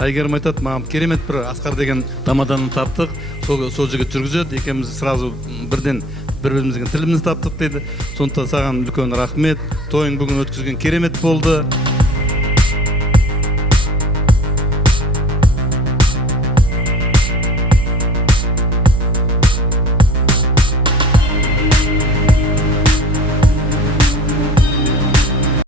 Айгерім айтады, маған керемет бір Асқар деген тамаданы таптық, сол жігіт жүргізеді, екеуміз сразу бірден бір-біріміздің тілімізді таптық дейді. Сондықтан саған үлкен рахмет, тойың бүгін өткізген керемет болды.